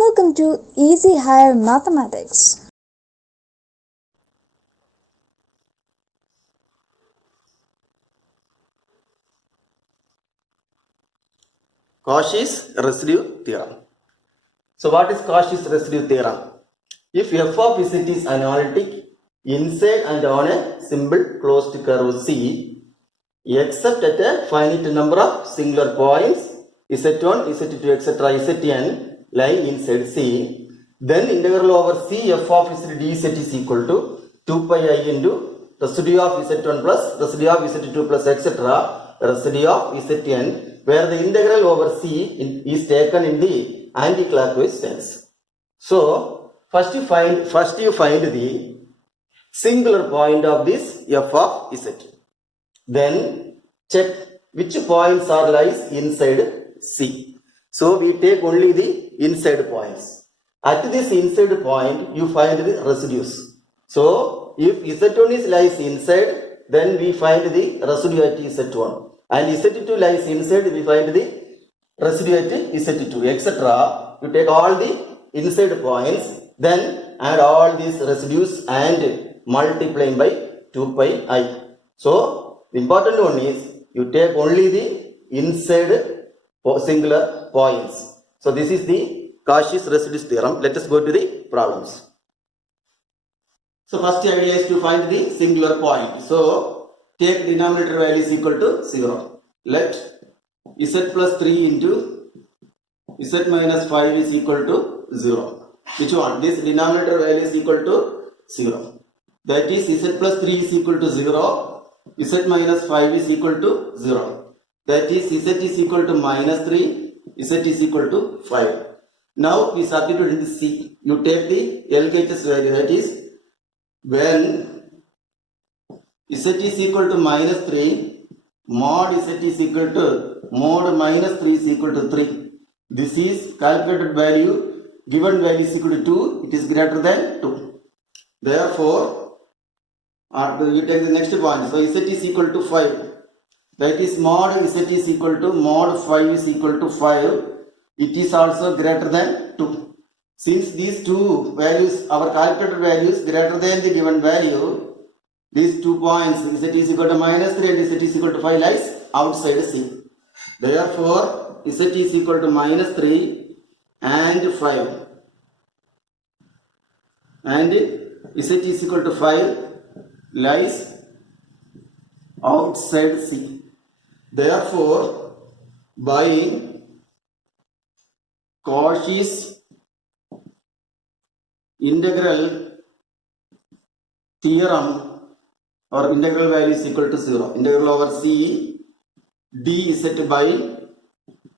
Welcome to Easy Higher Mathematics. Cauchy's residue theorem. So what is Cauchy's residue theorem? If f of z is analytic inside and on a simple closed curve C, except at a finite number of singular points z1, z2, etc. zn lying inside C, then integral over C f of z dz is equal to 2 pi I into residue of z1 plus residue of z2 plus etc. residue of zn, where the integral over C is taken in the anti-clockwise sense. So first you find the singular point of this f of z. Then check which points are lies inside C. So we take only the inside points. At this inside point you find the residues. So if z1 is lies inside, then we find the residue at z1, and z2 lies inside, we find the residue at z2, etc. You take all the inside points, then add all these residues and multiply by 2 pi I. So the important one is you take only the inside singular points. So this is the Cauchy's residue theorem. Let us go to the problems. So first idea is to find the singular point. So take denominator value is equal to 0. Let z plus 3 into z minus 5 is equal to 0. Which one? This denominator value is equal to 0. That is z plus 3 is equal to 0. Z minus 5 is equal to 0. That is z is equal to minus 3. Z is equal to 5. Now we substitute in the C. You take the LHS value, that is when z is equal to minus 3, mod z is equal to mod minus 3 is equal to 3. This is calculated value, given value is equal to 2, it is greater than 2. Therefore, you take the next point. So z is equal to 5. That is mod z is equal to mod 5 is equal to 5. It is also greater than 2. Since these two values, our calculated values greater than the given value, these 2 points z is equal to minus 3 and z is equal to 5 lies outside C. Therefore, z is equal to minus 3 and 5. And z is equal to 5 lies outside C. Therefore, by Cauchy's integral theorem, or integral value is equal to 0. Integral over C dz by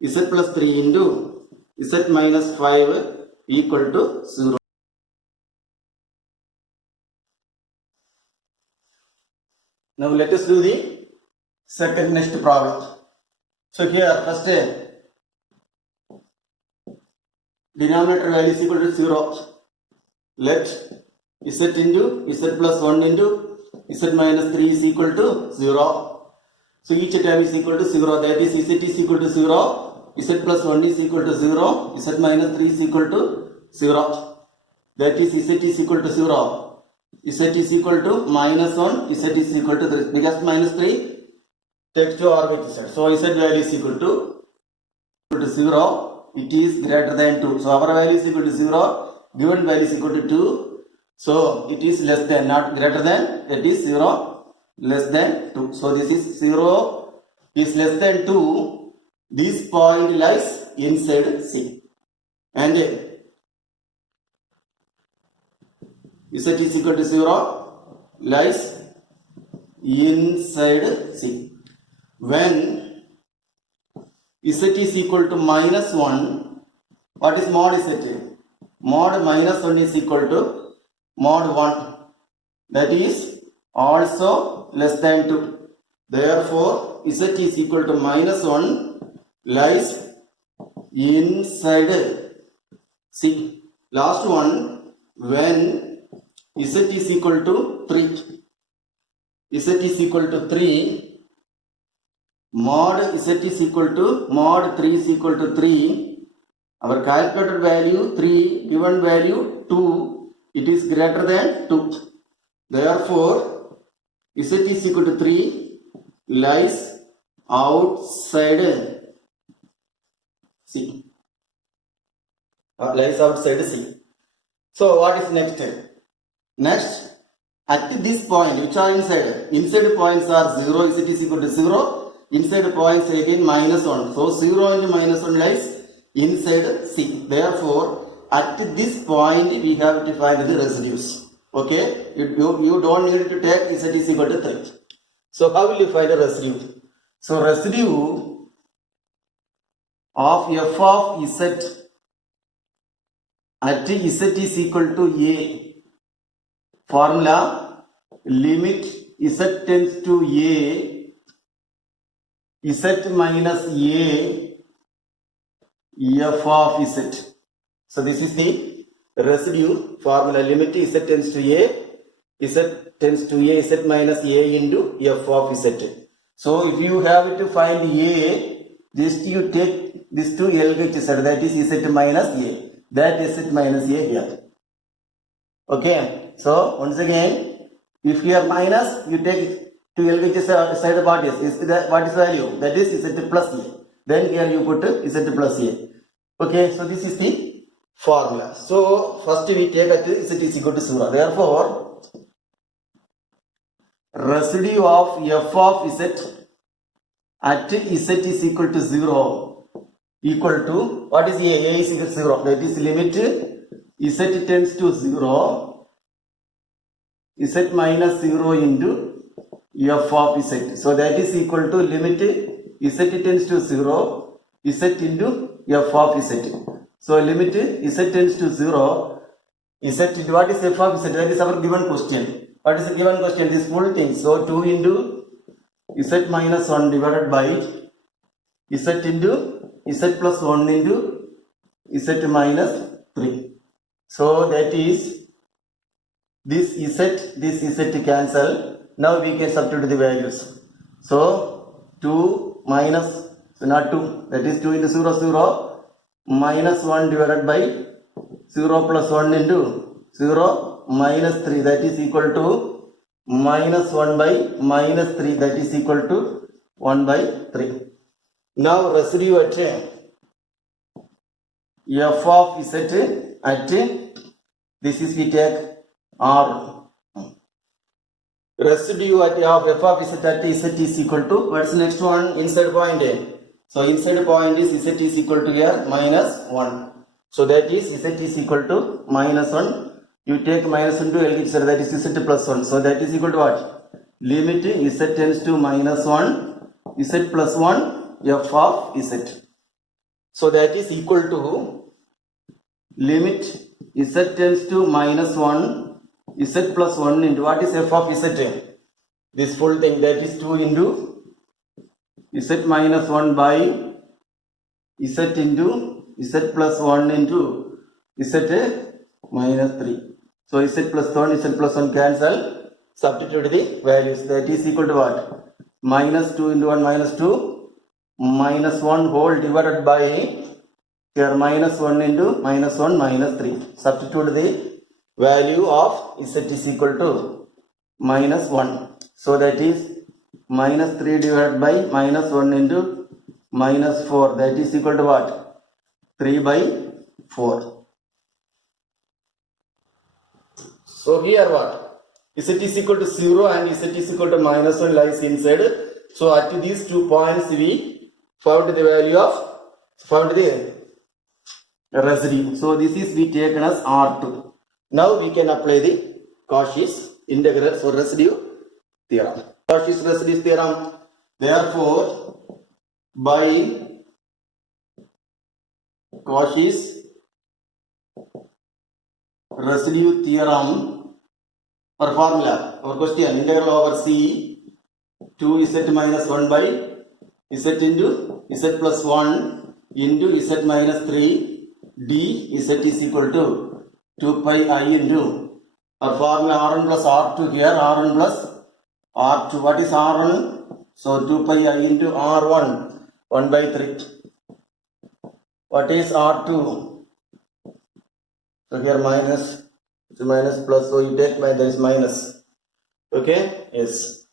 z plus 3 into z minus 5 equal to 0. Now let us do the next problem. So here first denominator value is equal to 0. Let z into z plus 1 into z minus 3 is equal to 0. So each term is equal to 0. That is z is equal to 0. Z plus 1 is equal to 0. Z minus 3 is equal to 0. That is z is equal to 0. Z is equal to minus 1. Z is equal to 3. Because minus 3 takes to arbitrary side. So z value is equal to 0. It is greater than 2. So our value is equal to 0. Given value is equal to 2. So it is less than, not greater than. That is 0 less than 2. So this is 0 is less than 2. This point lies inside C. And z is equal to 0 lies inside C. When z is equal to minus 1, what is mod z? Mod minus 1 is equal to mod 1. That is also less than 2. Therefore, z is equal to minus 1 lies inside C. Last one, when z is equal to 3. Z is equal to 3. Mod z is equal to mod 3 is equal to 3. Our calculated value 3, given value 2, it is greater than 2. Therefore, Z is equal to 3 lies outside C. Lies outside C. So what is next? Next, at this point, which are inside? Inside points are 0, Z is equal to 0. Inside points again minus 1. So 0 and minus 1 lies inside C. Therefore, at this point, we have to find the residues. Okay? You don't need to take Z is equal to 3. So how will you find the residue? So residue of f of Z at Z is equal to A. Formula, limit Z tends to A, Z minus A, f of Z. So this is the residue formula, limit Z tends to A, Z tends to A, Z minus A into f of Z. So if you have to find A, this you take this to LHS, that is Z minus A. That is Z minus A here. Okay. So once again, if here minus, you take to LHS side what is that, what is value? That is Z plus A. Then here you put Z plus A. Okay. So this is the formula. So first we take at Z is equal to 0. Therefore, residue of f of Z at Z is equal to 0 equal to, what is A? A is equal to 0. That is limit Z tends to 0, Z minus 0 into f of Z. So that is equal to limit Z tends to 0, Z into f of Z. So limit Z tends to 0, Z into what is f of Z? That is our given question. What is the given question? This full thing. So 2 into Z minus 1 divided by Z into Z plus 1 into Z minus 3. So that is this Z cancel. Now we can substitute the values. So 2 minus, so not 2, that is 2 into 0, 0, minus 1 divided by 0 plus 1 into 0, minus 3, that is equal to minus 1 by minus 3, that is equal to 1 by 3. Now residue at f of Z at this is we take R. Residue at of f of Z at Z is equal to, what's the next one? Inside point. So inside point is Z is equal to here minus 1. So that is Z is equal to minus 1. You take minus 1 to LHS, that is Z plus 1. So that is equal to what? Limit Z tends to minus 1, Z plus 1, f of Z. So that is equal to limit Z tends to minus 1, Z plus 1 into what is f of Z? This full thing, that is 2 into Z minus 1 by Z into Z plus 1 into Z minus 3. So Z plus 1, Z plus 1 cancel. Substitute the values. That is equal to what? Minus 2 into 1 minus 2. Minus 1 whole divided by here minus 1 into minus 1 minus 3. Substitute the value of Z is equal to minus 1. So that is minus 3 divided by minus 1 into minus 4. That is equal to what? 3 by 4. So here what? Z is equal to 0 and Z is equal to minus 1 lies inside. So at these 2 points we found the value of, found the residue. So this is we taken as R2. Now we can apply the Cauchy's integral, so residue theorem. Cauchy's residue theorem. Therefore, by Cauchy's residue theorem, or formula, or question, integral over C 2Z minus 1 by Z into Z plus 1 into Z minus 3 d Z is equal to 2 pi I into our formula R1 plus R2 here, R1 plus R2. What is R1? So 2 pi I into R1, 1 by 3. What is R2? So here minus, so minus plus, so you take there is minus. Okay, yes.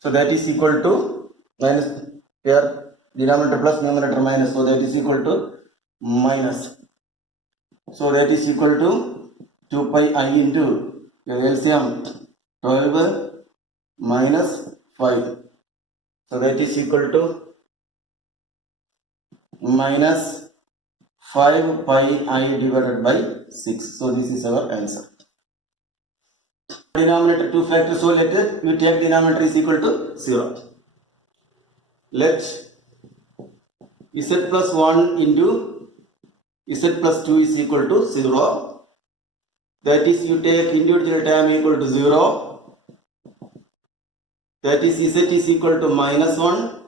So that is equal to minus, here denominator plus numerator minus, so that is equal to minus. So that is equal to 2 pi I into LCM 12 minus 5. So that is equal to minus 5 pi I divided by 6. So this is our answer. Denominator 2 factors, so let you take denominator is equal to 0. Let z plus 1 into z plus 2 is equal to 0. That is, you take individual term equal to 0. That is, z is equal to minus 1,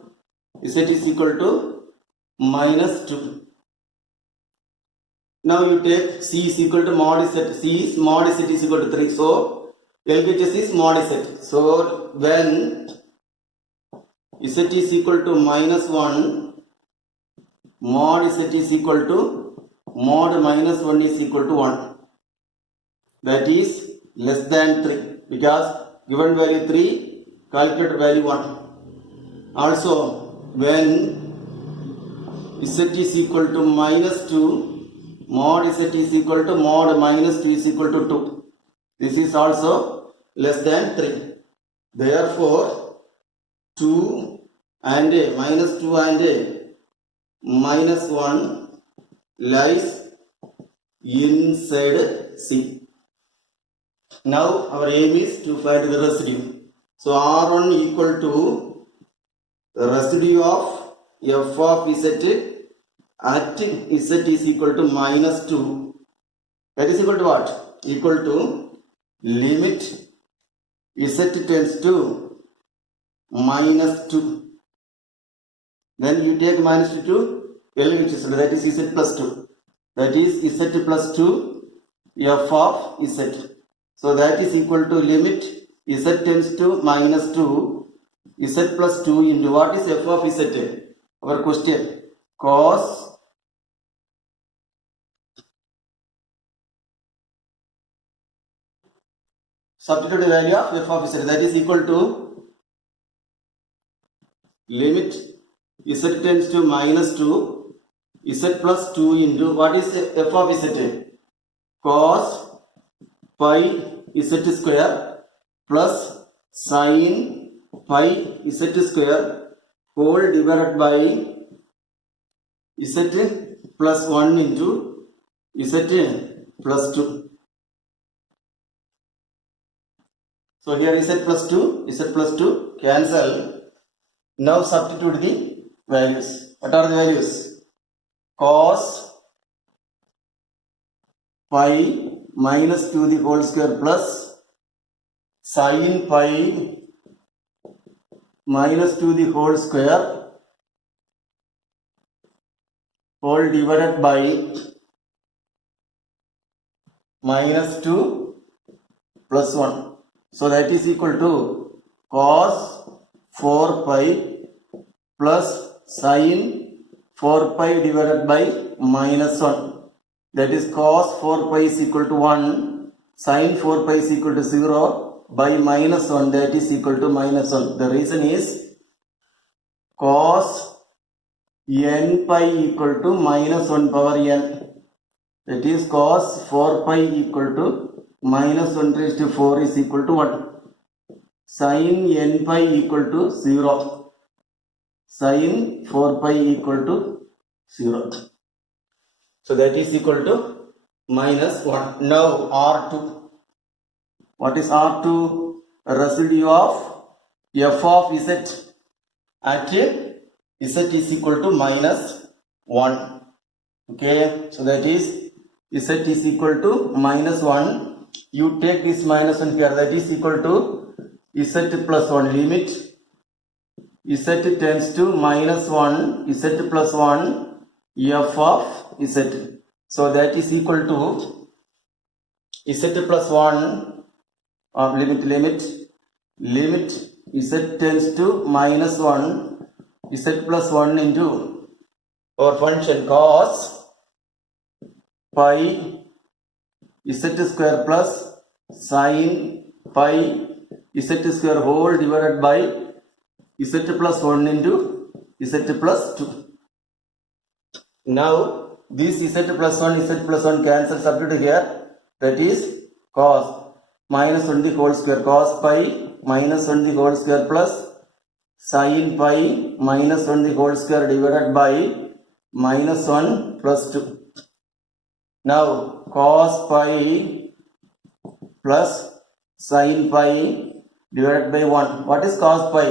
z is equal to minus 2. Now you take c is equal to mod z, c is mod z is equal to 3. So LHS is mod z. So when z is equal to minus 1, mod z is equal to mod minus 1 is equal to 1. That is less than 3, because given value 3, calculated value 1. Also, when z is equal to minus 2, mod z is equal to mod minus 2 is equal to 2. This is also less than 3. Therefore, 2 and minus 2 and minus 1 lies inside C. Now our aim is to find the residue. So R1 equal to the residue of f of z at z is equal to minus 2. That is equal to what? Equal to limit z tends to minus 2. Then you take minus 2 to LHS, that is z plus 2. That is z plus 2 f of z. So that is equal to limit z tends to minus 2, z plus 2 into what is f of z? Our question, cos substitute the value of f of z, that is equal to limit z tends to minus 2, z plus 2 into what is f of z? Cos pi z square plus sin pi z square whole divided by z plus 1 into z plus 2. So here z plus 2 cancel. Now substitute the values. What are the values? Cos pi minus 2 the whole square plus sin pi minus 2 the whole square whole divided by minus 2 plus 1. So that is equal to cos 4 pi plus sin 4 pi divided by minus 1. That is cos 4 pi is equal to 1, sin 4 pi is equal to 0 by minus 1, that is equal to minus 1. The reason is cos n pi equal to minus 1 power n. That is cos 4 pi equal to minus 1 raised to 4 is equal to 1. Sin n pi equal to 0. Sin 4 pi equal to 0. So that is equal to minus 1. Now R2. What is R2? Residue of f of z at z is equal to minus 1. Okay, so that is z is equal to minus 1. You take this minus 1 here, that is equal to z plus 1. Limit z tends to minus 1, z plus 1 f of z. So that is equal to z plus 1 of limit z tends to minus 1, z plus 1 into our function cos pi z square plus sin pi z square whole divided by z plus 1 into z plus 2. Now this z plus 1 cancels substitute here, that is cos minus 1 the whole square, cos pi minus 1 the whole square plus sin pi minus 1 the whole square divided by minus 1 plus 2. Now cos pi plus sin pi divided by 1. What is cos pi?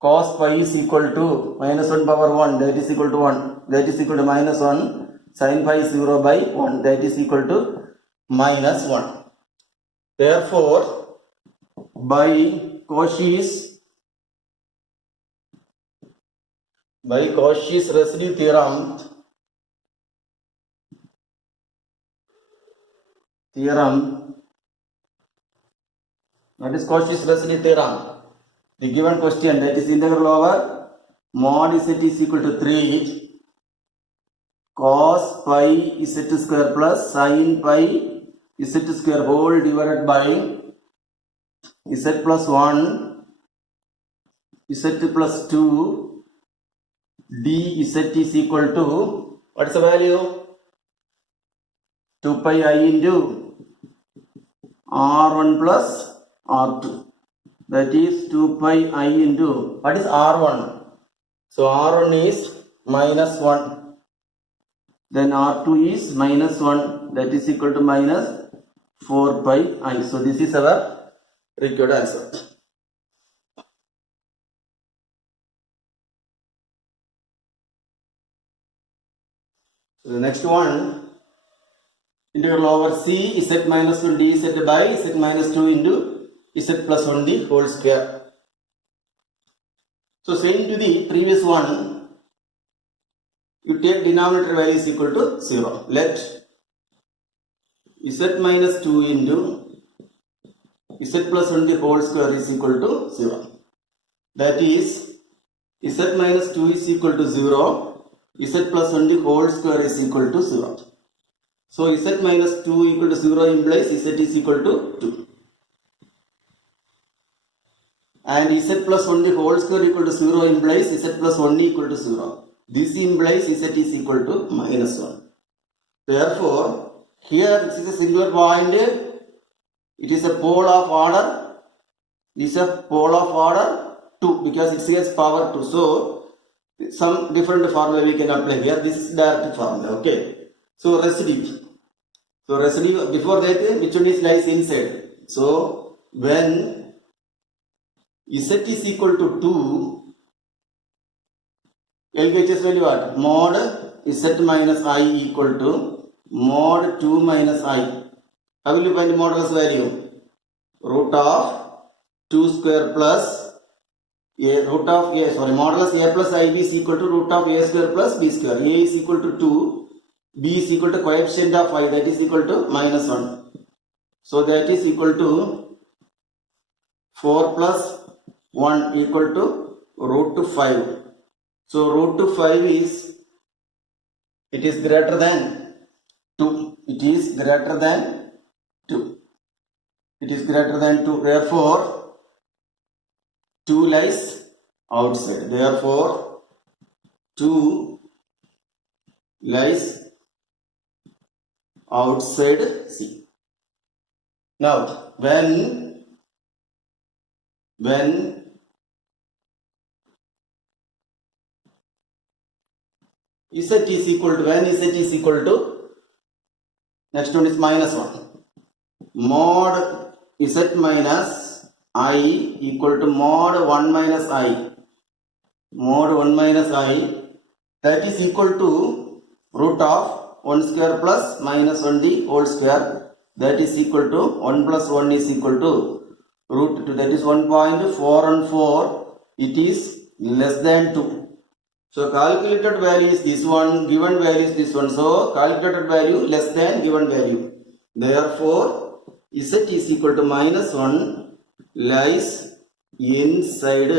Cos pi is equal to minus 1 power 1, that is equal to 1, that is equal to minus 1. Sin pi is 0 by 1, that is equal to minus 1. Therefore, by Cauchy's residue theorem, what is Cauchy's residue theorem? The given question, that is integral over mod z is equal to 3 cos pi z square plus sin pi z square whole divided by z plus 1 z plus 2 dz is equal to, what is the value? 2 pi I into r1 plus r2, that is 2 pi I into, what is r1? So r1 is minus 1, then r2 is minus 1, that is equal to minus 4 pi I. So this is our required answer. So the next one, integral over c z minus 2 dz by z minus 2 into z plus 1 the whole square. So same to the previous one, you take denominator value is equal to 0. Let z minus 2 into z plus 1 the whole square is equal to 0. That is z minus 2 is equal to 0, z plus 1 the whole square is equal to 0. So z minus 2 equal to 0 implies z is equal to 2. And z plus 1 the whole square equal to 0 implies z plus 1 equal to 0. This implies z is equal to minus 1. Therefore, here this is a singular point, it is a pole of order, it is a pole of order 2 because it has power 2. So, some different formula we can apply here. This is direct formula, okay. So, residue. So, residue, before that, which one is lies inside? So, when z is equal to 2, LHS value what? Mod z minus I equal to mod 2 minus I. How will you find the modulus value? Root of 2 square plus modulus a plus ib is equal to root of a square plus b square. A is equal to 2, b is equal to coefficient of I, that is equal to minus 1. So that is equal to 4 plus 1 equal to root 5. So root 5 is, it is greater than 2. It is greater than 2. It is greater than 2. Therefore, 2 lies outside. Therefore, 2 lies outside C. Now, when Z is equal to, next one is minus 1. Mod Z minus I equal to mod 1 minus I. Mod 1 minus I, that is equal to root of 1 square plus minus 1 the whole square. That is equal to 1 plus 1 is equal to root 2. That is 1.414. It is less than 2. So calculated value is this one, given value is this one. So calculated value less than given value. Therefore, Z is equal to minus 1 lies inside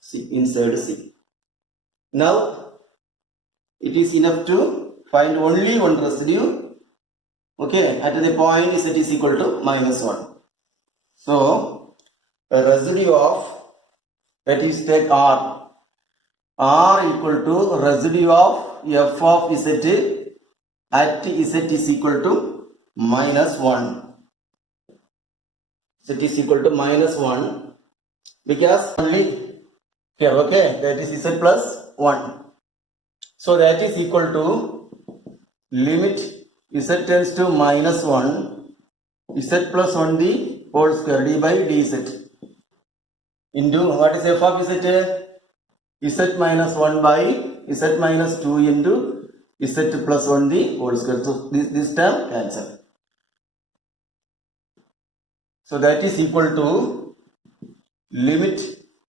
C. Now, it is enough to find only one residue. Okay, at the point z is equal to minus 1. So, a residue of, that is take R equal to residue of f of z at z is equal to minus 1. Z is equal to minus 1 because only here, okay, that is z plus 1. So that is equal to limit z tends to minus 1 z plus 1 the whole square d by dz into what is f of z? Z minus 1 by z minus 2 into z plus 1 the whole square. So this term cancel. So that is equal to limit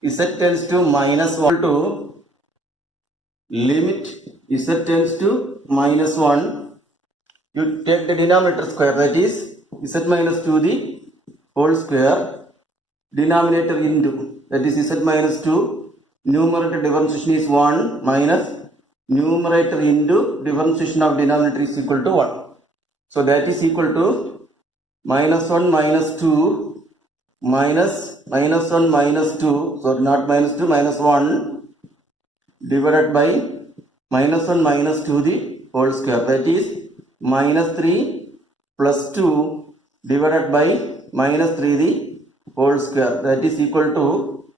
z tends to minus 1 to limit z tends to minus 1. You take the denominator square, that is z minus 2 the whole square, denominator into, that is z minus 2, numerator differentiation is 1 minus numerator into differentiation of denominator is equal to 1. So that is equal to minus 1 minus 2 minus 1 minus 2, sorry not minus 2, minus 1 divided by minus 1 minus 2 the whole square, that is minus 3 plus 2 divided by minus 3 the whole square, that is equal to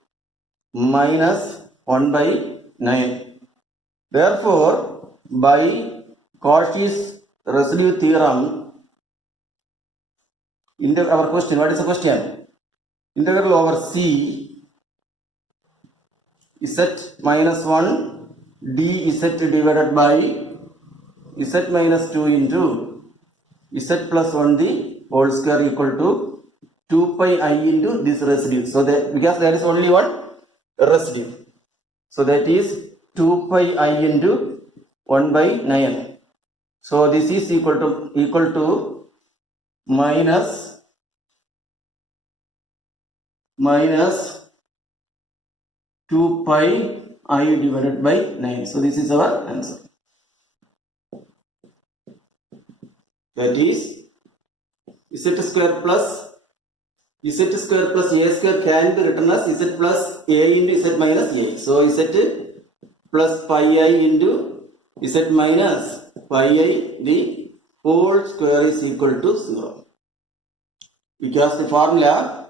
minus 1 by 9. Therefore, by Cauchy's residue theorem, our question, what is the question? Integral over c z minus 1 dz divided by z minus 2 into z plus 1 the whole square equal to 2 pi I into this residue. So that because there is only one residue, so that is 2 pi I into 1 by 9. So this is equal to minus 2 pi I divided by 9. So this is our answer. That is z square plus a square can be written as z plus a into z minus a. So z plus pi I into z minus pi I the whole square is equal to 0. Because the formula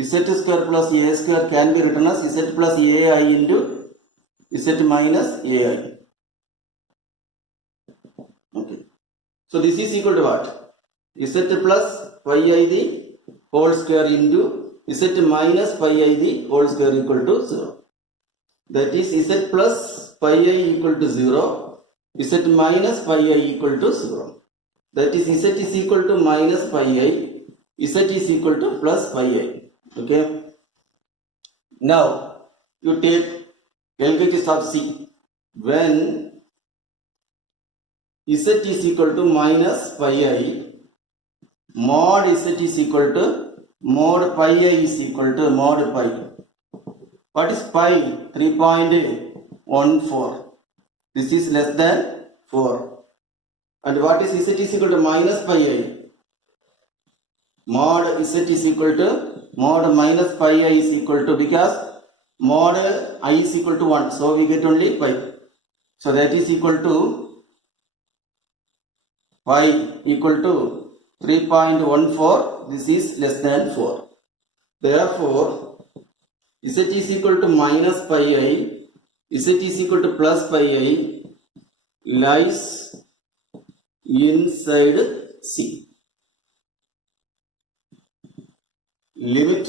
z square plus a square can be written as z plus ai into z minus ai. Okay. So this is equal to what? Z plus pi I the whole square into z minus pi I the whole square equal to 0. That is z plus pi I equal to 0, z minus pi I equal to 0. That is z is equal to minus pi I, z is equal to plus pi I. Okay. Now you take LHS of C when z is equal to minus pi I, mod z is equal to mod pi I is equal to mod pi. What is pi? 3.14. This is less than 4. And what is z is equal to minus pi I? Mod z is equal to mod minus pi I is equal to, because mod I is equal to 1. So we get only pi. So that is equal to pi equal to 3.14. This is less than 4. Therefore, z is equal to minus pi I, z is equal to plus pi I lies inside C. Limit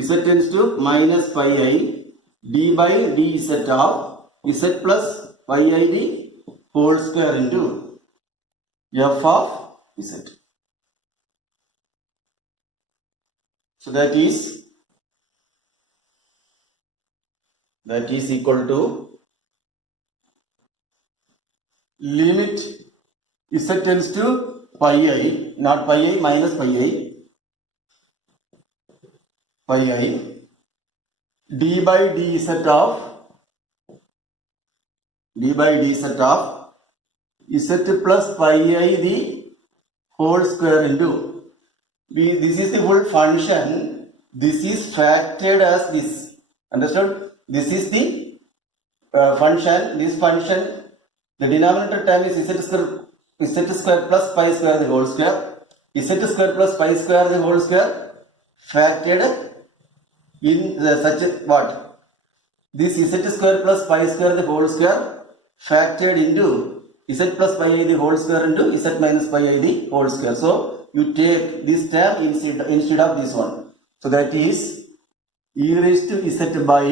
z tends to minus pi I d by dz of z plus pi I the whole square into f of z. So that is equal to limit z tends to pi I, not pi I, minus pi I d by dz of d by dz of z plus pi I the whole square into this is the full function. This is factored as this. Understood? This is the function. This function, the denominator term is z square plus pi square the whole square. Z square plus pi square the whole square factored in such a what? This z square plus pi square the whole square factored into z plus pi I the whole square into z minus pi I the whole square. So you take this term instead of this one. So that is e raised to z by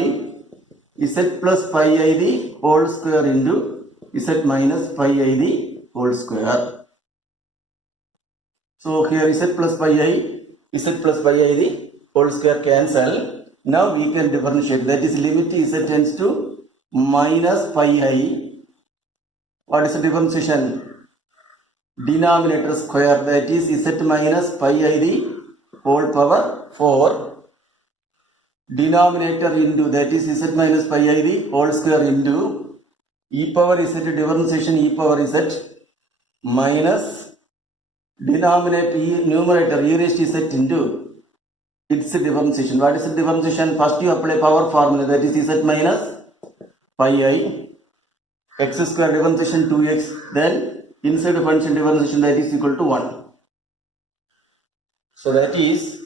z plus pi I the whole square into z minus pi I the whole square. So here z plus pi I the whole square cancel. Now we can differentiate. That is limit z tends to minus pi I. What is the differentiation? Denominator square, that is z minus pi I the whole power 4. Denominator into, that is z minus pi I the whole square into e power z differentiation e power z minus denominator numerator e raised to z into its differentiation. What is the differentiation? First you apply power formula, that is z minus pi I, x square differentiation 2x, then inside the function differentiation, that is equal to 1. So that is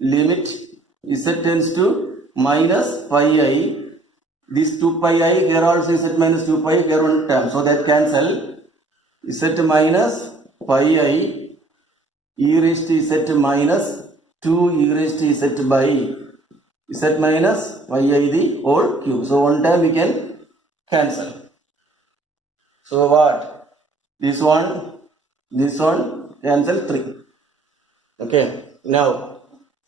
limit z tends to minus pi I. This 2 pi I, here also z minus 2 pi, here one term, so that cancel. Z minus pi I e raised to z minus 2 e raised to z by z minus pi I the whole cube. So one time we can cancel. So what? This one cancel 3. Okay. Now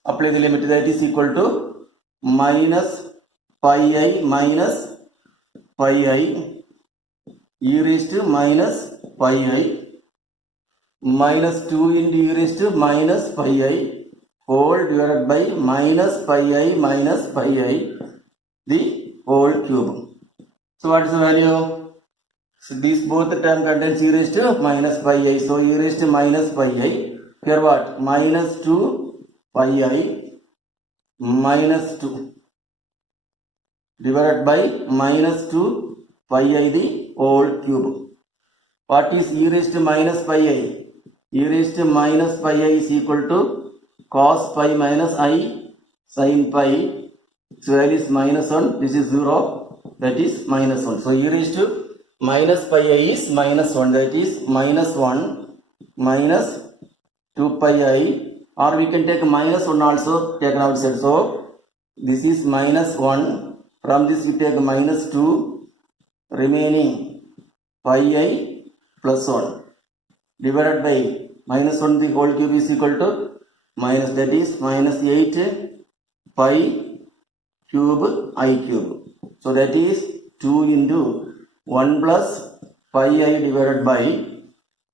apply the limit, that is equal to minus pi I minus pi I e raised to minus pi I minus 2 into e raised to minus pi I whole divided by minus pi I minus pi I the whole cube. So what is the value? So these both the term contains e raised to minus pi I. So e raised to minus pi I. Here what? Minus 2 pi I minus 2 divided by minus 2 pi I the whole cube. What is e raised to minus pi I? E raised to minus pi I is equal to cos pi minus I sin pi. Its value is minus 1. This is 0. That is minus 1. So e raised to minus pi I is minus 1. That is minus 1 minus 2 pi I, or we can take minus 1 also taken outside. So this is minus 1. From this we take minus 2, remaining pi I plus 1 divided by minus 1 the whole cube is equal to minus, that is minus 8 pi cube I cube. So that is 2 into 1 plus pi I divided by,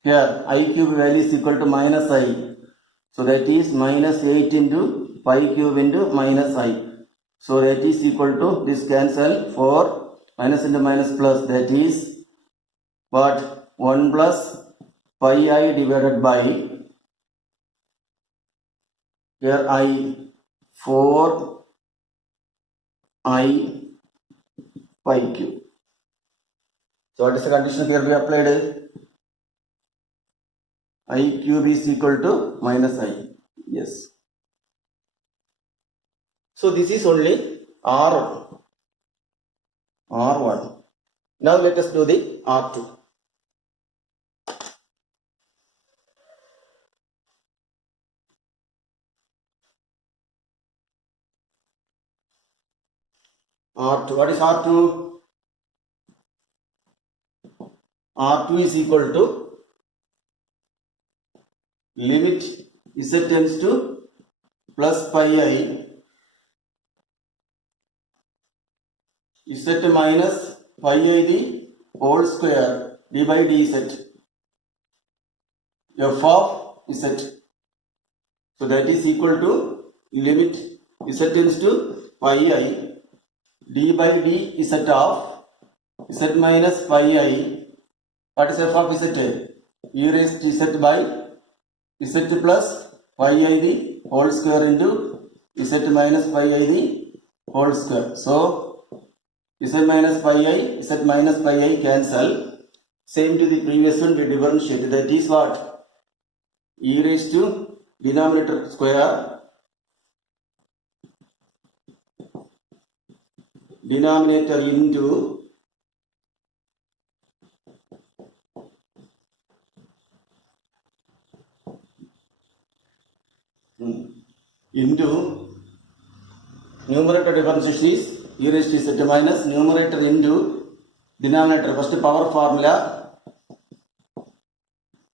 here I cube value is equal to minus I. So that is minus 8 into pi cube into minus I. So that is equal to, this cancel, 4 minus into minus plus, that is what? 1 plus pi I divided by, here I 4 I pi cube. So what is the condition here we applied? I cube is equal to minus I. Yes. So this is only R1. Now let us do the R2. R2. What is R2? R2 is equal to limit z tends to plus pi I z minus pi I the whole square d by dz f of z. So that is equal to limit z tends to pi I d by dz of z minus pi I. What is f of z? E raised to z by z plus pi I the whole square into z minus pi I the whole square. So z minus pi I cancel. Same to the previous one, we differentiate. That is what? E raised to denominator square, denominator into numerator differentiation is e raised to z minus numerator into denominator. First power formula,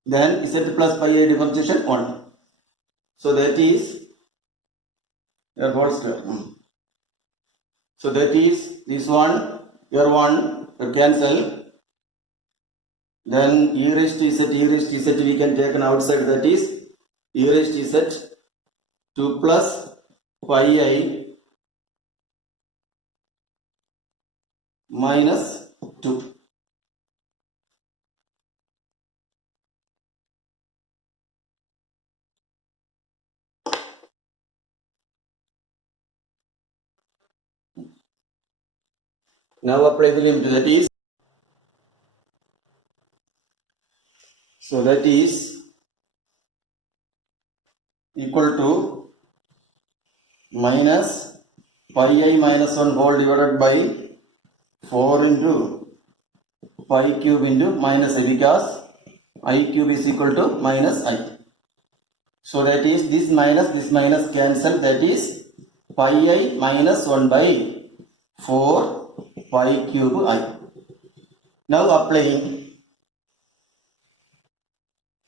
then z plus pi I differentiation 1. So that is your whole square. So that is this one, your 1, you cancel. Then e raised to z we can take an outside, that is e raised to z 2 plus pi I minus 2. Now apply the limit, that is, so that is equal to minus pi I minus 1 whole divided by 4 into pi cube into minus I, because I cube is equal to minus I. So that is this minus cancel, that is pi I minus 1 by 4 pi cube I. Now applying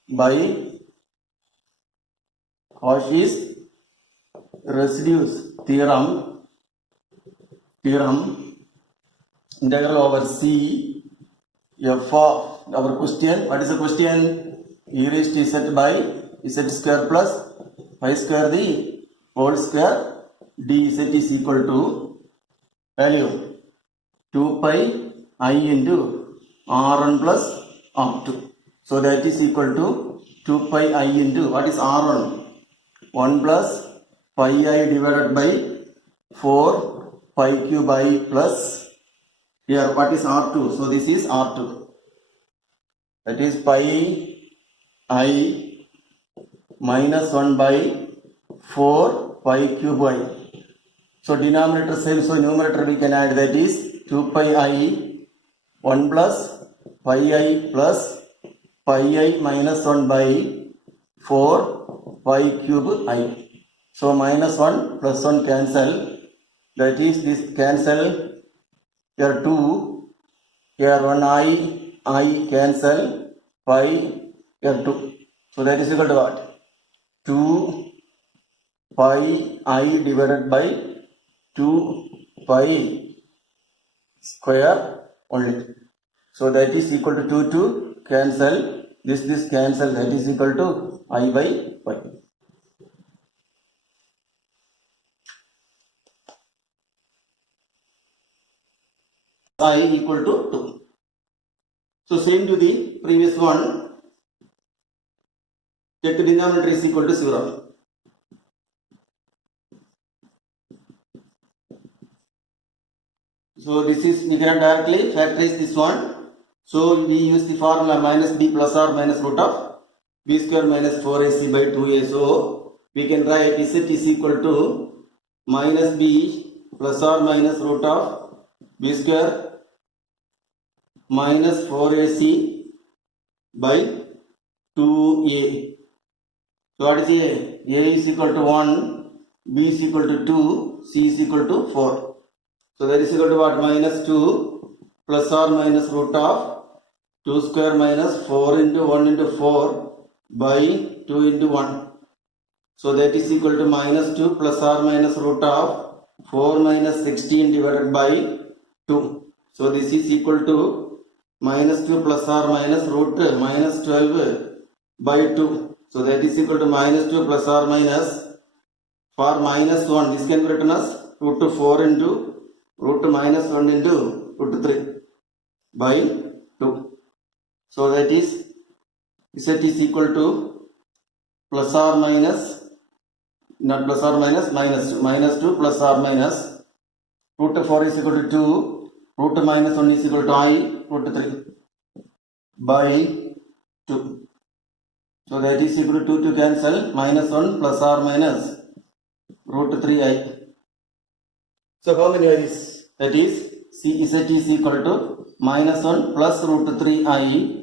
by Cauchy's residues theorem, integral over C f of our question. What is the question? E raised to z by z square plus pi square the whole square dz is equal to value 2 pi I into r1 plus r2. So that is equal to 2 pi I into, what is r1? 1 plus pi I divided by 4 pi cube I plus, here what is r2? So this is r2. That is pi I minus 1 by 4 pi cube I. So denominator same, so numerator we can add, that is 2 pi I 1 plus pi I plus pi I minus 1 by 4 pi cube I. So minus 1 plus 1 cancel, that is this cancel, here 2, here 1 I cancel, pi, here 2. So that is equal to what? 2 pi I divided by 2 pi square only. So that is equal to 2 cancel, this cancel, that is equal to I by pi. I equal to 2. So same to the previous one, take the denominator is equal to 0. So this is, we cannot directly factorize this one. So we use the formula minus b plus or minus root of b square minus 4ac by 2a. So we can write z is equal to minus b plus or minus root of b square minus 4ac by 2a. So what is a? A is equal to 1, b is equal to 2, c is equal to 4. So that is equal to what? Minus 2 plus or minus root of 2 square minus 4 into 1 into 4 by 2 into 1. So that is equal to minus 2 plus or minus root of 4 minus 16 divided by 2. So this is equal to minus 2 plus or minus root minus 12 by 2. So that is equal to minus 2 plus or minus, for minus 1, this can be written as root 4 into root minus 1 into root 3. by 2. So that is Z is equal to plus or minus, not plus or minus, minus 2. Minus 2 plus or minus root 4 is equal to 2. Root minus 1 is equal to I root 3 by 2. So that is equal to 2 to cancel. Minus 1 plus or minus root 3I. So how many are this? That is Z is equal to minus 1 plus root 3I.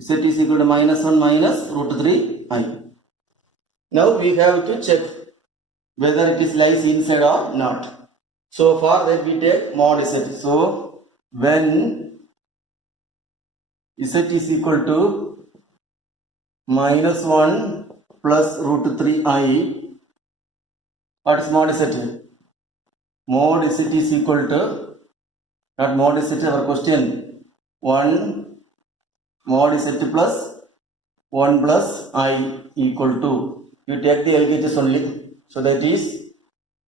Z is equal to minus 1 minus root 3I. Now we have to check whether it is lies inside or not. So for that we take mod Z. So when Z is equal to minus 1 plus root 3I, what is mod Z? Mod Z is equal to, not mod Z, our question, 1 mod Z plus 1 plus I equal to, you take the LHS only. So that is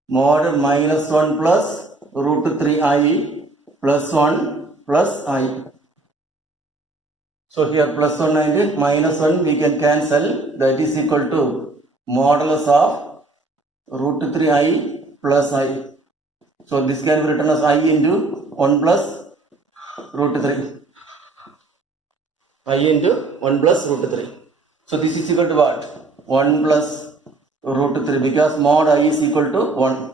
mod minus 1 plus root 3I plus 1 plus I. So here plus 1 and minus 1 we can cancel. That is equal to modulus of root 3I plus I. So this can be written as I into 1 plus root 3. I into 1 plus root 3. So this is equal to what? 1 plus root 3, because mod I is equal to 1.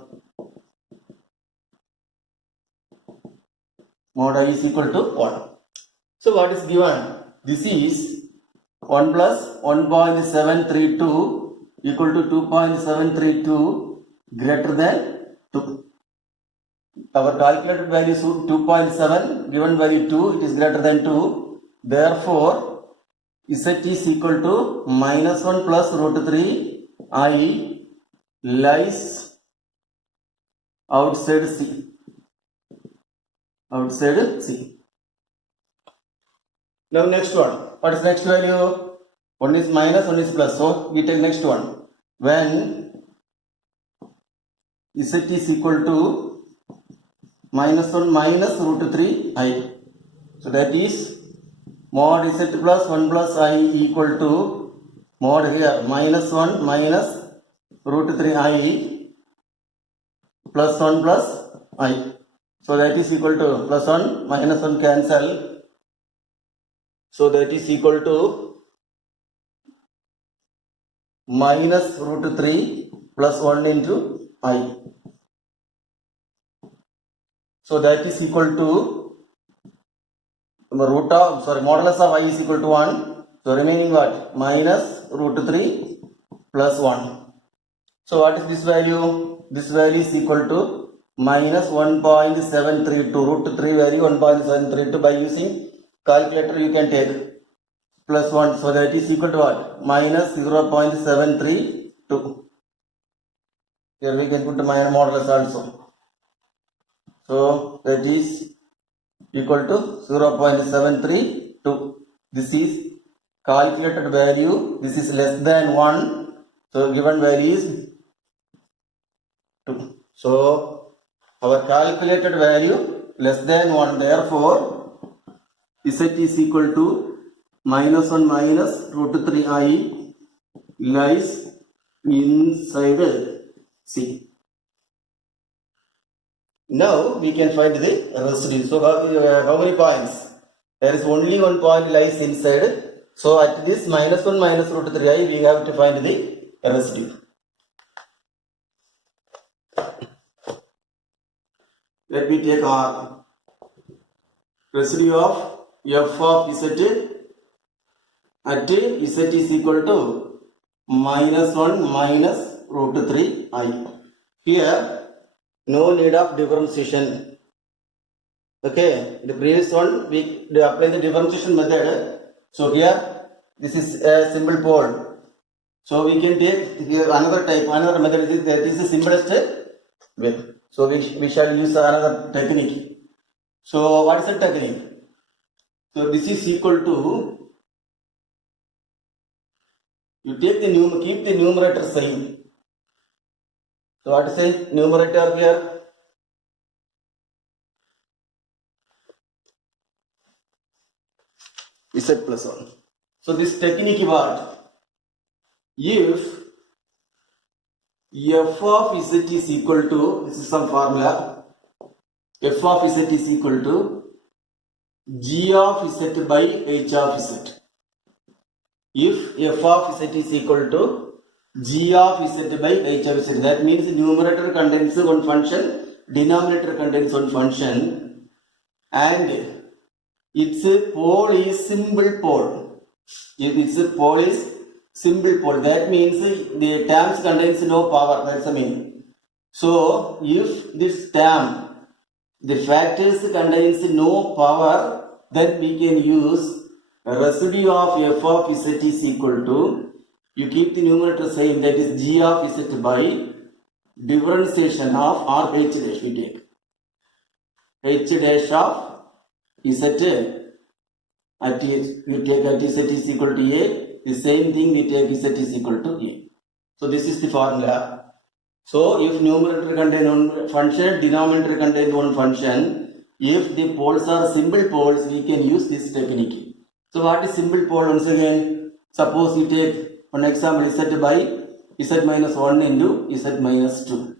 Mod I is equal to 1. So what is given? This is 1 plus 1.732 equal to 2.732 greater than 2. Our calculated value is 2.7, given value 2, it is greater than 2. Therefore, Z is equal to minus 1 plus root 3 I lies outside C. Outside C. Now next one. What is next value? One is minus, one is plus. So we take next one. When Z is equal to minus 1 minus root 3 I. So that is mod Z plus 1 plus I equal to mod here minus 1 minus root 3 I plus 1 plus I. So that is equal to plus 1 minus 1 cancel. So that is equal to minus root 3 plus 1 into I. So that is equal to modulus of I is equal to 1. So remaining what? Minus root 3 plus 1. So what is this value? This value is equal to minus 1.732. Root 3 value 1.732. By using calculator you can take plus 1. So that is equal to what? Minus 0.732. Here we can put the minus modulus also. So that is equal to 0.732. This is calculated value. This is less than 1. So given value is 2. So our calculated value less than 1. Therefore, Z is equal to minus 1 minus root 3I lies inside C. Now we can find the residue. So how many points? There is only one point lies inside. So at this minus 1 minus root 3I we have to find the residue. Let me take R. Residue of f of Z at Z is equal to minus 1 minus root 3I. Here no need of differentiation. Okay, the previous one we apply the differentiation method. So here this is a simple pole. So we can take here another method that is the simplest way. So we shall use another technique. So what is the technique? So this is equal to, you take the keep the numerator same. So what is the numerator here? z plus 1. So this technique what? If f of z is equal to, this is some formula, f of z is equal to g of z by h of z. If f of z is equal to g of z by h of z, that means numerator contains one function, denominator contains one function, and its pole is simple pole. If its pole is simple pole, that means the terms contains no power, that's the meaning. So if this term, the factors contains no power, then we can use residue of f of z is equal to, you keep the numerator same, that is g of z by differentiation of or h dash, we take h dash of z at we take at z is equal to a, the same thing we take z is equal to a. So this is the formula. So if numerator contain one function, denominator contain one function, if the poles are simple poles, we can use this technique. So what is simple pole? Once again, suppose we take one example, z by z minus 1 into z minus 2.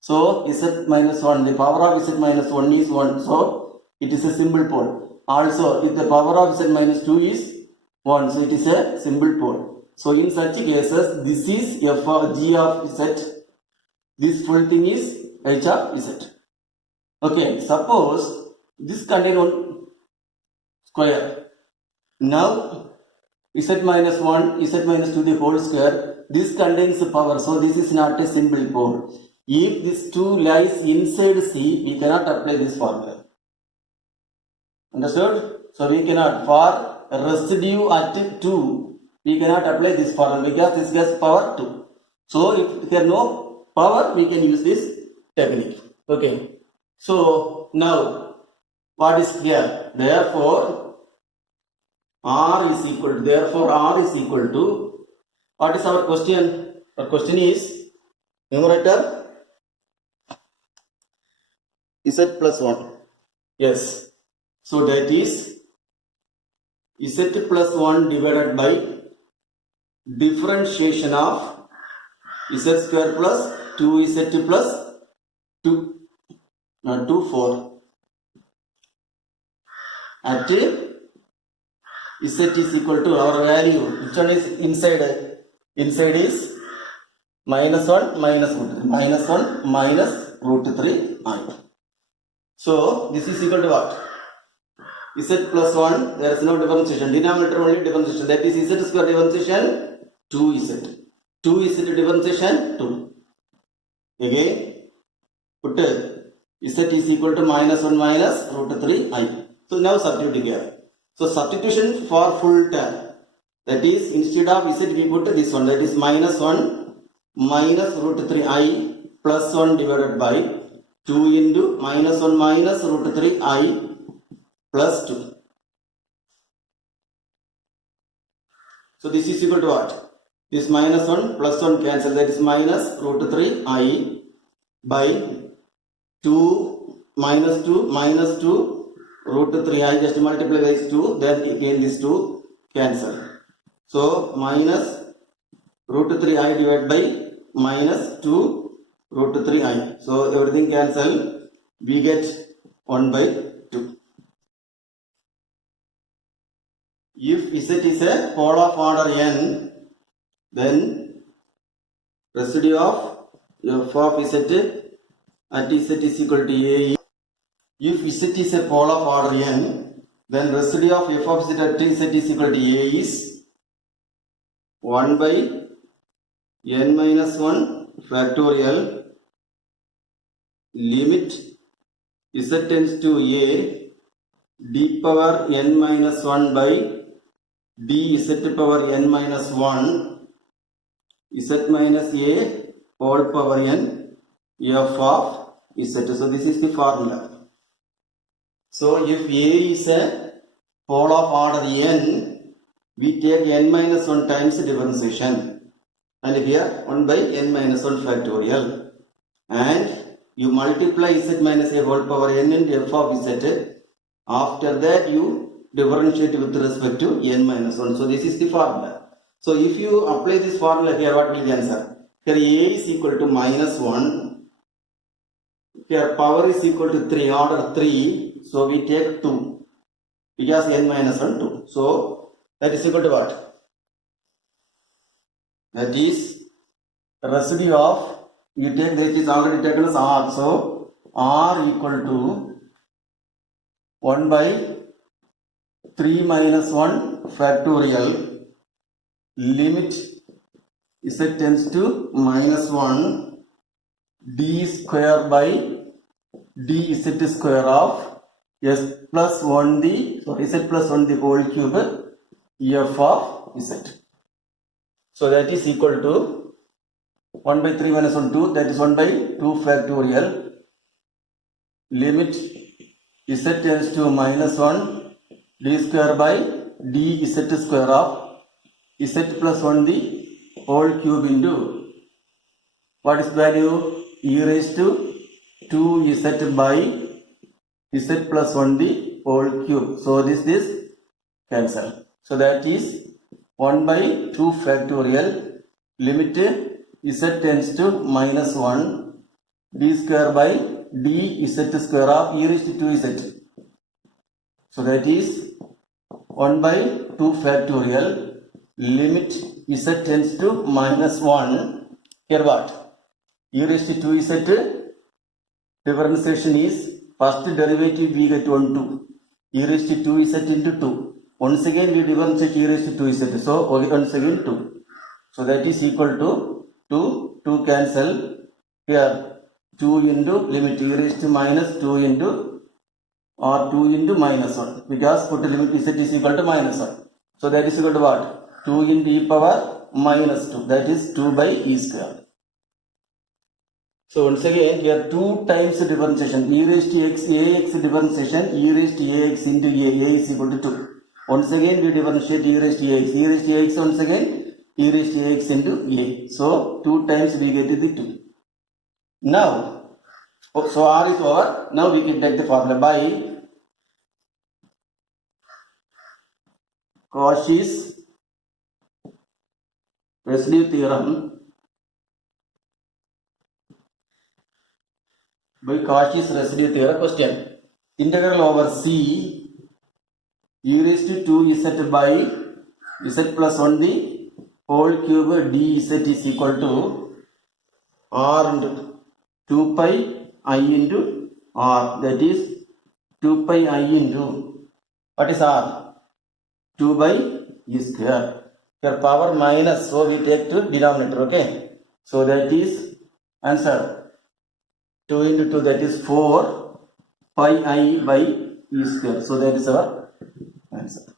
So z minus 1, the power of z minus 1 is 1. So it is a simple pole. Also, if the power of z minus 2 is 1, so it is a simple pole. So in such cases, this is f of g of z. This full thing is h of z. Okay, suppose this contains one square. Now z minus 1, z minus 2 the whole square, this contains power, so this is not a simple pole. If this 2 lies inside C, we cannot apply this formula. Understood? So we cannot, for residue at 2, we cannot apply this formula because this has power 2. So if there is no power, we can use this technique. Okay. So now what is here? Therefore R is equal to, what is our question? Our question is numerator z plus 1. Yes. So that is z plus 1 divided by differentiation of z square plus 2z plus 2, not 2, 4. At z is equal to our value. Which one is inside? Inside is minus 1 minus root 3. Minus 1 minus root 3 I. So this is equal to what? Z plus 1, there is no differentiation. Denominator only differentiation. That is z square differentiation 2z. 2z differentiation 2. Again, put z is equal to minus 1 minus root 3 I. So now substitute here. So substitution for full term. That is, instead of z we put this one. That is minus 1 minus root 3 I plus 1 divided by 2 into minus 1 minus root 3 I plus 2. So this is equal to what? This minus 1 plus 1 cancel. That is minus root 3 I by 2 minus 2 root 3 I, just multiply by 2, then again this 2 cancel. So minus root 3 I divided by minus 2 root 3 I. So everything cancel. We get 1 by 2. If z is a pole of order n, then residue of f of z at z is equal to a. If z is a pole of order n, then residue of f of z at z is equal to a is 1 by n minus 1 factorial limit z tends to a d power n minus 1 by dz power n minus 1 z minus a whole power n f of z. So this is the formula. So if a is a pole of order n, we take n minus 1 times differentiation, and here 1 by n minus 1 factorial, and you multiply z minus a whole power n into f of z. After that you differentiate with respect to n minus 1. So this is the formula. So if you apply this formula here, what will be the answer? Here a is equal to minus 1. Here power is equal to 3, order 3. So we take 2. Because n minus 1, 2. So that is equal to what? That is residue of, you take that is already taken as r. So r equal to 1 by 3 minus 1 factorial limit z tends to minus 1 d square by dz square of s plus 1 the, so z plus 1 the whole cube f of z. So that is equal to 1 by 3 minus 1, 2, that is 1 by 2 factorial limit z tends to minus 1 d square by dz square of z plus 1 the whole cube into, what is value? E raised to 2z by z plus 1 the whole cube. So this cancel. So that is 1 by 2 factorial limit z tends to minus 1 d square by dz square of e raised to 2z. So that is 1 by 2 factorial limit z tends to minus 1. Here what? E raised to 2z differentiation is first derivative we get 1 2. E raised to 2z into 2. Once again we differentiate e raised to 2z. So once again 2. So that is equal to 2 cancel. Here 2 into limit e raised to minus 2 into or 2 into minus 1, because put limit z is equal to minus 1. So that is equal to what? 2 into e power minus 2, that is 2 by e square. So once again here 2 times differentiation, e raised to x, ax differentiation, e raised to ax into a is equal to 2. Once again we differentiate e raised to ax, once again e raised to ax into a. So 2 times we get the 2. Now, so r is over. Now we can take the formula by Cauchy's residue theorem. By Cauchy's residue theorem, question: integral over c e raised to 2z by z plus 1 the whole cube dz is equal to r into 2 pi I into r, that is 2 pi I into, what is r? 2 by e square. Here power minus, so we take to denominator, okay? So that is answer 2 into 2, that is 4 pi I by e square. So that is our answer.